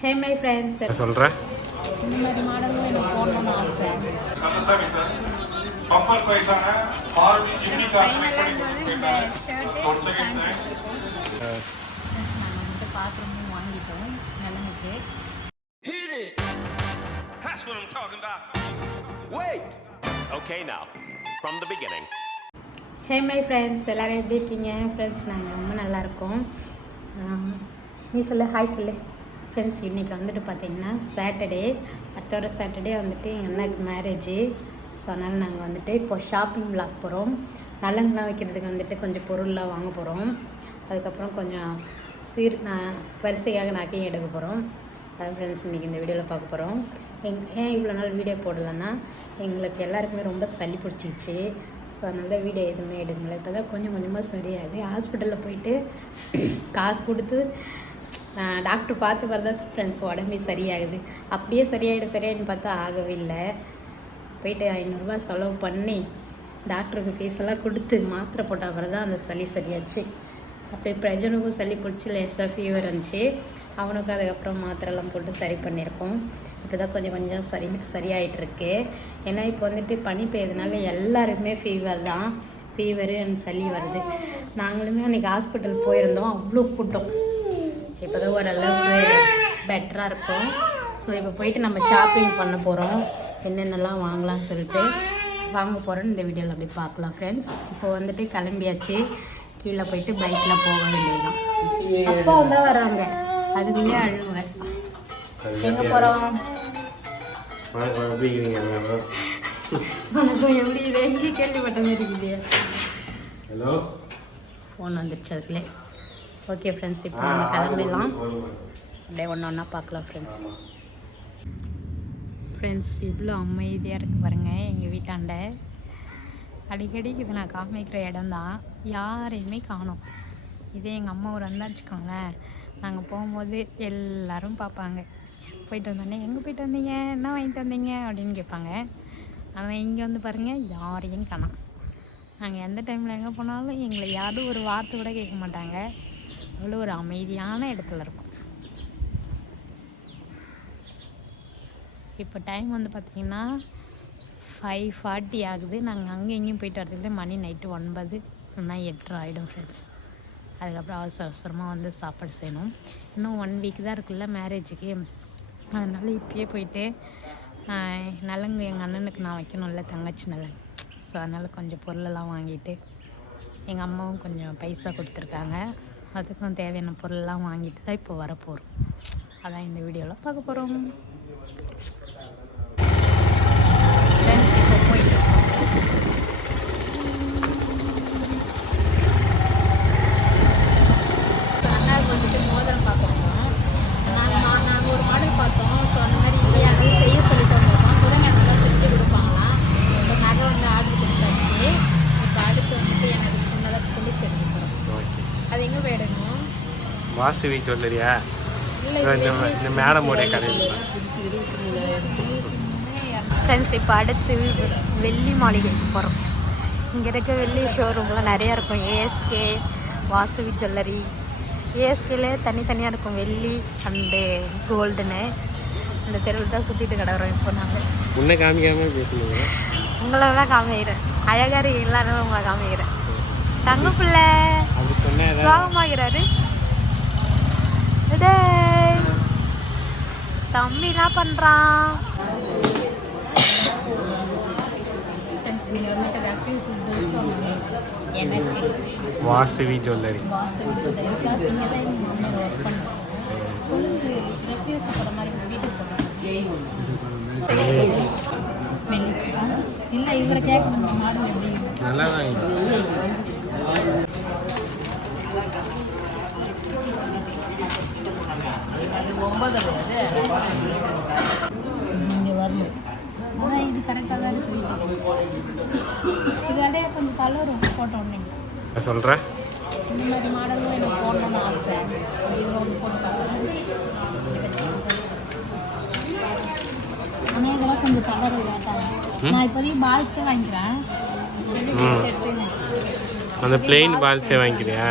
Hey my friends சொல்கிறேன் இந்த மாதிரி மாடலும் எனக்கு போடணும்னு ஆசை பாத்திரமும் வாங்கிட்டோம் நிலமுக்கு That's what I'm talking about. Wait. Okay now. From the hey my friends எல்லோரும் எப்படி இருக்கீங்க ஃப்ரெண்ட்ஸ் நாங்கள் ரொம்ப நல்லாயிருக்கோம் நீ சொல்லு ஹாய் சொல்லு ஃப்ரெண்ட்ஸ் இன்றைக்கி வந்துட்டு பார்த்தீங்கன்னா சாட்டர்டே அடுத்த வர சாட்டர்டே வந்துட்டு எங்கள் அண்ணாக்கு மேரேஜு ஸோ அதனால் நாங்கள் வந்துட்டு இப்போ ஷாப்பிங் பிளாக் போகிறோம் நலங்கெலாம் வைக்கிறதுக்கு வந்துட்டு கொஞ்சம் பொருள்லாம் வாங்க போகிறோம் அதுக்கப்புறம் கொஞ்சம் சீர் நான் வரிசையாக நகையும் எடுக்க போகிறோம் அதான் ஃப்ரெண்ட்ஸ் இன்றைக்கி இந்த வீடியோவில் பார்க்க போகிறோம் எங் ஏன் இவ்வளோ நாள் வீடியோ போடலன்னா எங்களுக்கு எல்லாருக்குமே ரொம்ப சளி பிடிச்சிச்சு ஸோ அதனால தான் வீடியோ எதுவுமே எடுக்கல. இப்போ தான் கொஞ்சம் கொஞ்சமாக சரியாது ஹாஸ்பிட்டலில் போயிட்டு காசு கொடுத்து டாக்டர் பார்த்து பார்த்தா ஃப்ரெண்ட்ஸ் உடம்பே சரியாகுது. அப்படியே சரியாயிடும் சரியாயிடுன்னு பார்த்தா ஆகவே இல்லை. போயிட்டு ஐநூறுரூவா செலவு பண்ணி டாக்டருக்கு ஃபீஸ் எல்லாம் கொடுத்து மாத்திரை போட்ட அப்புறம் தான் அந்த சளி சரியாச்சு. அப்போ பிரஜனுக்கும் சளி பிடிச்சி லேசாக ஃபீவர் இருந்துச்சு. அவனுக்கும் அதுக்கப்புறம் மாத்திரைலாம் போட்டு சரி பண்ணியிருக்கோம். இப்போ தான் கொஞ்சம் கொஞ்சம் சரி சரியாயிட்டிருக்கு ஏன்னா இப்போ வந்துட்டு பனி பெய்யறதுனால எல்லாருக்குமே ஃபீவர் தான். ஃபீவரு அண்ட் சளி வருது. நாங்களுமே அன்றைக்கி ஹாஸ்பிட்டல் போயிருந்தோம். அவ்வளோ கூட்டம். இப்போ தான் ஓரளவுக்கு பெட்டராக இருக்கும் ஸோ இப்போ போயிட்டு நம்ம ஷாப்பிங் பண்ண போகிறோம் என்னென்னலாம் வாங்கலாம்னு சொல்லிட்டு வாங்க போகிறோன்னு இந்த வீடியோவில் அப்படி பார்க்கலாம் ஃப்ரெண்ட்ஸ் இப்போ வந்துட்டு கிளம்பியாச்சு. கீழே போயிட்டு பைக்கில் போக வேண்டியதுதான். அப்பா வந்தால் வராங்க. அதுக்குள்ளே அழுவேன் எங்கே போகிறோம் எப்படி இருக்கிறீங்க வணக்கம் எப்படி இது? எங்கே கேள்விப்பட்ட மாதிரி இருக்குது? ஹலோ ஃபோன் வந்துடுச்சு அதுக்குள்ளே. ஓகே ஃப்ரெண்ட்ஸ் இப்போ நம்ம கிளம்பிடலாம். அப்படியே ஒன்று ஒன்றா பார்க்கலாம் ஃப்ரெண்ட்ஸ் ஃப்ரெண்ட்ஸ் இவ்வளோ அமைதியாக இருக்குது பாருங்கள் எங்கள் வீட்டாண்ட. அடிக்கடி இது நான் காமிக்கிற இடம் தான் யாரையுமே காணோம். இதே எங்கள் அம்மா ஊர் வந்தா வச்சுக்கோங்களேன் நாங்கள் போகும்போது எல்லாரும் பார்ப்பாங்க. போயிட்டு வந்தோடனே எங்கே போயிட்டு வந்தீங்க? என்ன வாங்கிட்டு வந்தீங்க? அப்படின்னு கேட்பாங்க. ஆனால் இங்கே வந்து பாருங்கள் யாரையும் காணோம். நாங்கள் எந்த டைமில் எங்கே போனாலும் எங்களை யாரும் ஒரு வார்த்தை கூட கேட்க மாட்டாங்க. அவ்வளோ ஒரு அமைதியான இடத்துல இருக்கும். இப்போ டைம் வந்து பார்த்திங்கன்னா ஃபைவ் ஃபார்ட்டி ஆகுது. நாங்கள் அங்கே இங்கேயும் போயிட்டு வரதுக்குள்ளே மணி நைட்டு ஒன்பது இல்லைன்னா எட்டு ஆகிடும் ஃப்ரெண்ட்ஸ் அதுக்கப்புறம் அவசர அவசரமாக வந்து சாப்பாடு செய்யணும். இன்னும் ஒன் வீக் தான் இருக்குல்ல மேரேஜுக்கு அதனால் இப்பயே போயிட்டு நலங்கு எங்கள் அண்ணனுக்கு நான் வைக்கணும்ல தங்கச்சி நலங்கு ஸோ அதனால் கொஞ்சம் பொருளெல்லாம் வாங்கிட்டு எங்கள் அம்மாவும் கொஞ்சம் பைசா கொடுத்துருக்காங்க. அதுக்கும் தேவையான பொருள்லாம் வாங்கிட்டு தான் இப்போ வரப்போகிறோம் அதான் இந்த வீடியோவில் பார்க்க போகிறோம் இப்போ போயிட்டு அண்ணாவுக்கு வந்துட்டு மோதிரம் பார்க்குறோம் நாங்கள் நாங்கள் ஒரு மாடல் பார்த்தோம் ஸோ அந்த மாதிரி இங்கே யாரையும் செய்ய சொல்லிட்டு வந்திருக்கோம் புதன்கிழமை தான் செஞ்சு கொடுப்பாங்களாம் இப்போ நகை வந்து ஆர்டர் கொடுத்தாச்சு இப்போ அடுத்து வந்துட்டு எனக்கு சின்னதாக புளிஸ் எடுக்க போகிறோம் ஓகே அது எங்கே போய் எடுக்கணும் வாசவி சொல்லறியா இல்லை இந்த மேடமோடைய கடையில் ஃப்ரெண்ட்ஸ் இப்போ அடுத்து வெள்ளி மாளிகைக்கு போகிறோம் இங்கே இருக்க வெள்ளி ஷோரூம்லாம் நிறையா இருக்கும். ஏஎஸ்கே வாசவி ஜுவல்லரி ஏஎஸ்கேலே தனித்தனியாக இருக்கும் வெள்ளி அண்டு கோல்டுன்னு இந்த தெருவில் தான் சுற்றிட்டு கிடக்குறோம் இப்போ நாங்கள் முன்ன காமிக்காம பேசுனீங்க. உங்களை தான் காமிக்கிறேன். அழகாக இருக்கீங்களான்னு உங்களை காமிக்கிறேன். தங்க பிள்ளை சோகமாகிறாரு. தம்பி என்ன பண்ணுறான் எனக்கு வாசவி ஜுவல்லரி. இங்கே தான் எங்கள் மாமனார் ஒர்க் பண்ணுறோம் கொலுசு ரெஃப்யூஸ் போகிற மாதிரி வீட்டுக்கு போகிறோம் இல்லை இவரை கேட்கணும் மாடல் எப்படி நல்லா தான் இங்கே வரணும் அதான் இது கரெக்டாக தான் இருக்கு இது அப்படியே கொஞ்சம் கலரும் போட்ட உடனே சொல்கிறேன் இந்த மாதிரி மாடலும் எனக்கு போடணும்னு ஆசை இதில் ஒன்று போட்டு பார்க்குறேன் ஆனால் இதெல்லாம் கொஞ்சம் கலர் லேட்டாக நான் இப்போதைக்கு பால்ஸே வாங்கிக்கிறேன். அந்த பிளெயின் பால்ஸே வாங்கிக்கிறியா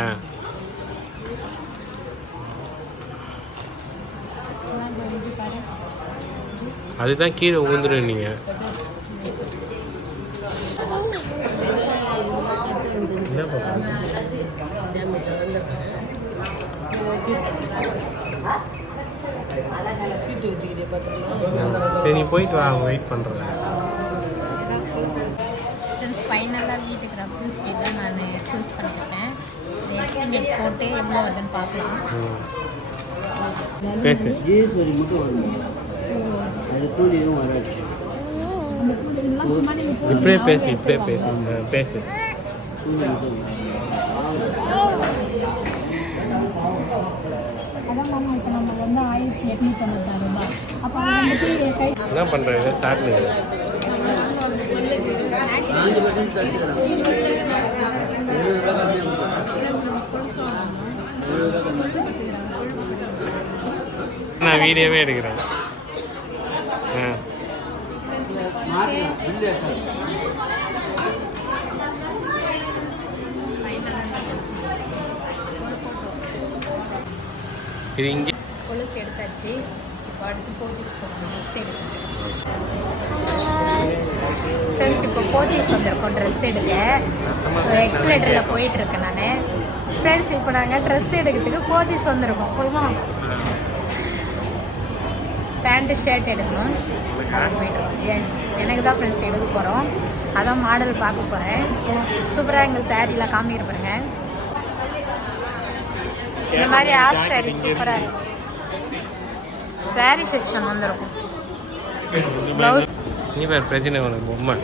இதெல்லாம் பாரு அதுதான் கீழே ஊந்துடும் நீங்கள் சரி நீ போயிட்டு வா வெயிட் பண்ணுறேன் ஃபைனலாக வீட்டுக்கு ரஃப்யூஸ் கேட் தான் நான் சூஸ் பண்ணிக்கிட்டேன் எஸ்டிமேட் போட்டு எவ்வளோ வருதுன்னு பார்க்கலாம். பேசு ஈஸ்வரி மட்டும் வரும்? அது எதுவும் வராது இப்படியே பேசு இப்படியே பேசு. பேசு என்ன பண்ணுறது சாப்பிடுங்க நான் வீடியோவே எடுக்கிறேன். இது இங்கே கொலுசு எடுத்தாச்சு. இப்போ அடுத்து போத்தீஸ் போகணும் ட்ரெஸ் எடுக்கணும் ஃப்ரெண்ட்ஸ் இப்போ போத்தீஸ் வந்திருக்கோம். ட்ரெஸ் எடுக்க. ஸோ எக்ஸலேட்டரில் போயிட்டுருக்கேன் நான். ஃப்ரெண்ட்ஸ் இப்போ நாங்கள் ட்ரெஸ் எடுக்கிறதுக்கு போத்தீஸ் வந்திருக்கோம். போதுமா? பேண்ட்டு ஷர்ட் எடுக்கணும். எஸ் எனக்கு தான் ஃப்ரெண்ட்ஸ் எடுக்க போகிறோம் அதான் மாடல் பார்க்க போகிறேன் சூப்பராக எங்கள் சாரீலாம் காமிக்கிறப்பாருங்க இந்த மாதிரி ஆஃப் சாரி சூப்பராக இருக்கும் சாரி செக்ஷன் வந்திருக்கும். ப்ளவுஸ் நீ பேர் பிரச்சனை உனக்கு பொம்மை.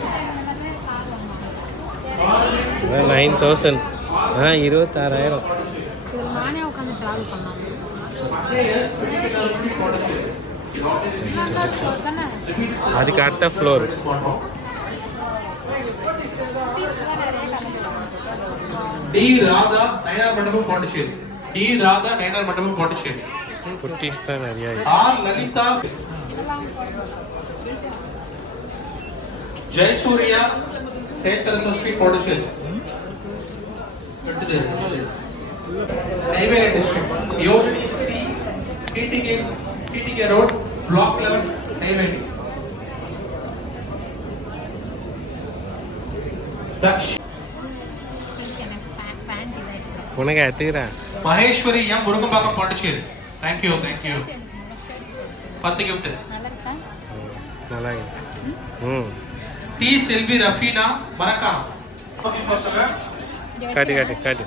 நைன் தௌசண்ட் ஆ இருபத்தாறாயிரம். உட்காந்து ட்ராவல் பண்ணலாம். அதுக்கு அடுத்த ஃப்ளோர் டி ராதா நயனார் மண்டபம் பாண்டிச்சேரி. டி ராதா நயனார் மண்டபம் பாண்டிச்சேரி. குட்டிஸ் தான் நிறையா. ஆர் லலிதா. ஜெயசூர்யா சேத்தல் Sashti Pondicherry. Neyveli district. Yogini C TTK TTK road block eleven Neyveli உனக்கு எடுத்துக்கிறேன். Maheswari M Murugambakkam Pondicherry. Thank you thank you பத்து கிஃப்ட் நல்லா ம். டி செல்வி ரஃபீனா மரக்காணம். காட்டு காட்டு காட்டு.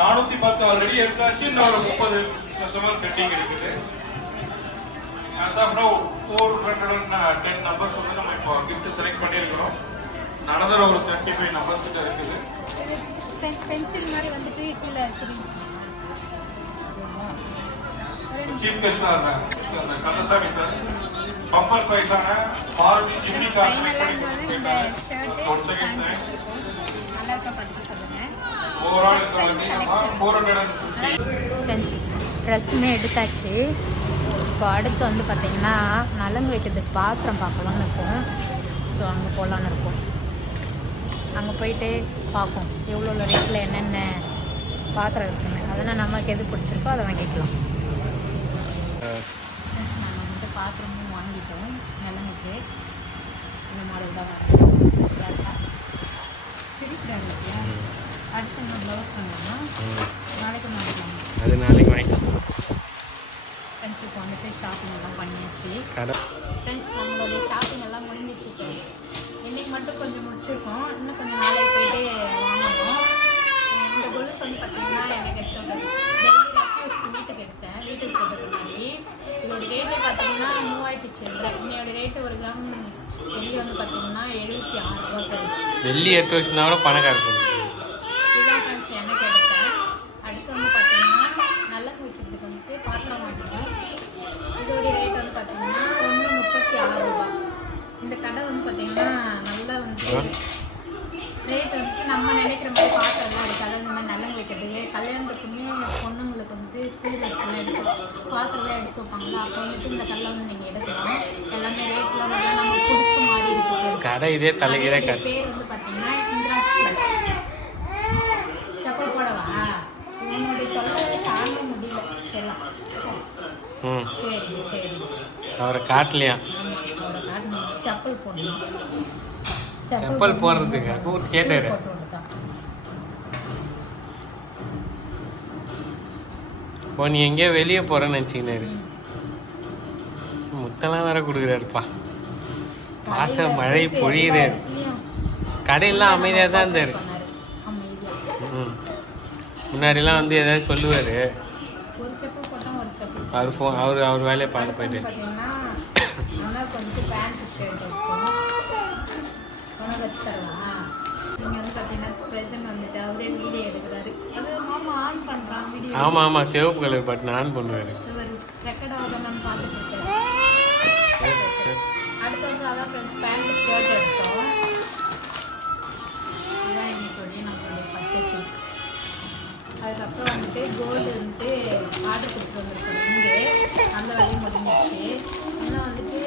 நானூத்தி பத்து ஆல்ரெடி எடுத்தாச்சு. இன்னும் ஒரு முப்பது கஸ்டமர் பெண்டிங் இருக்குது. As of now four hundred and ten numbers வந்து நம்ம இப்போ கிஃப்ட் செலக்ட் பண்ணியிருக்கிறோம். நடந்தர் ஒரு தேர்ட்டி ஃபைவ் நம்பர்ஸ் கிட்ட இருக்குது. பென்சில் மாதிரி வந்துட்டு கீழே சீஃப் கெஸ்டார் கந்தசாமி சார் பம்பர் பைக்கான மாருதி ஜிம்னி கார் செலக்ட் பண்ணி கொடுத்துருக்காங்க ஒன் செகண்ட் டைம் நல்லா இருக்கா பார்த்து சொல்லுங்கள் overall four hundred and fifty friends ட்ரெஸ்ஸுமே எடுத்தாச்சு. இப்போ அடுத்து வந்து பார்த்திங்கன்னா நலங்கு வைக்கிறதுக்கு பாத்திரம் பார்க்கலான்னு இருக்கோம். ஸோ அங்கே போகலான்னு இருக்கோம். அங்கே போயிட்டு பார்ப்போம். எவ்வளோ ரேட்டில் என்னென்ன பாத்திரம் இருக்குன்னு. அதனால் நமக்கு எது பிடிச்சிருக்கோ அதை வாங்கிக்கலாம். நாங்கள் வந்து பாத்திரமும் வாங்கிட்டோம். நிலங்குக்கு. இந்த மாடல் தான் அடுத்து நம்ம ப்ளவுஸ் பண்ணலாமா? நாளைக்கு மாட்டிக்கலாம் அது நாளைக்கு வாங்கி ஃப்ரெண்ட்ஸ் இப்போ வந்துட்டு ஷாப்பிங் எல்லாம் பண்ணியாச்சு கடை ஃப்ரெண்ட்ஸ் நம்மளுடைய ஷாப்பிங் எல்லாம் முடிஞ்சிச்சு இன்னைக்கு மட்டும் கொஞ்சம் முடிச்சிருக்கோம். இன்னும் கொஞ்சம் நாளைக்கு போயிட்டு வாங்கணும். இந்த கொலுசு வந்து பார்த்தீங்கன்னா எனக்கு எடுத்தோம் டெய்லி ரெஃப்யூஸ்க்கு வீட்டுக்கு எடுத்தேன். வீட்டுக்கு போட்டதுக்கு முன்னாடி. இதோட ரேட்டு பார்த்தீங்கன்னா மூவாயிரத்தி சில்லற இன்னையோட ரேட்டு ஒரு கிராம் வெள்ளி வந்து பார்த்தீங்கன்னா எழுபத்தி ஆறு ரூபா வெள்ளி எடுத்து வச்சுருந்தா கூட பணக்கார வைக்கிறதுக்கு கல்யாணத்துக்குமே பொண்ணுங்களுக்கு வந்துட்டு சீரியஸ்லாம் எடுத்து பாத்திரம்லாம் எடுத்து வைப்பாங்களா? அப்போ வந்துட்டு இந்த கல்லை வந்து நீங்கள் எடுக்கலாம் எல்லாமே ரேட்லாம் நல்லா நமக்கு பிடிச்ச மாதிரி இருக்குது கடை இதே அதோடைய காட்டு பேர் வந்து பார்த்தீங்கன்னா இந்திராட்சி செப்பல் போடவா? இவனுடைய தொல்லை தாங்க முடியல. ம். சரி சரி. அவரை காட்டலையா. செப்பல் போடணும். செப்பல் போடுறதுக்கு. கேட்டாரு. ஓ நீ எங்கேயோ வெளியே போகிறேன்னு நினச்சிக்கினாரு முத்தெல்லாம் வேற கொடுக்குறாருப்பா. பாச மழை இடத்துலயும் கடையெல்லாம் அமைதியாக தான் இருந்தார் முன்னாடிலாம் வந்து ஏதாவது சொல்லுவார். அவர் ஃபோன் அவர் அவர் வேலையை பார்த்து போயிட்டு. உனக்கு நீங்கள் வந்து பார்த்தீங்கன்னா ப்ரெசன்ட் வந்துட்டு அவரே வீடியோ எடுக்கிறாரு. அது மாமா ஆன் பண்ணுறான் வீடியோ ஆமாம் ஆமாம் சிவப்பு கலர் பட்டன் ஆன் பண்ணுவார். இவர் ரெக்கார்ட் ஆகணும்னு பார்த்துட்டு அடுத்து வந்து அதான் ஃப்ரெண்ட்ஸ் பேண்ட் ஷர்ட் எடுத்தோம். இதுதான் இன்னைக்கு நம்மளுடைய பர்ச்சேசிங் அதுக்கப்புறம் வந்துட்டு கோல்டு வந்துட்டு ஆர்டர் கொடுத்து வந்திருக்கோம் இங்கே. அந்த வேலையும் முடிஞ்சிச்சு இன்னும் வந்துட்டு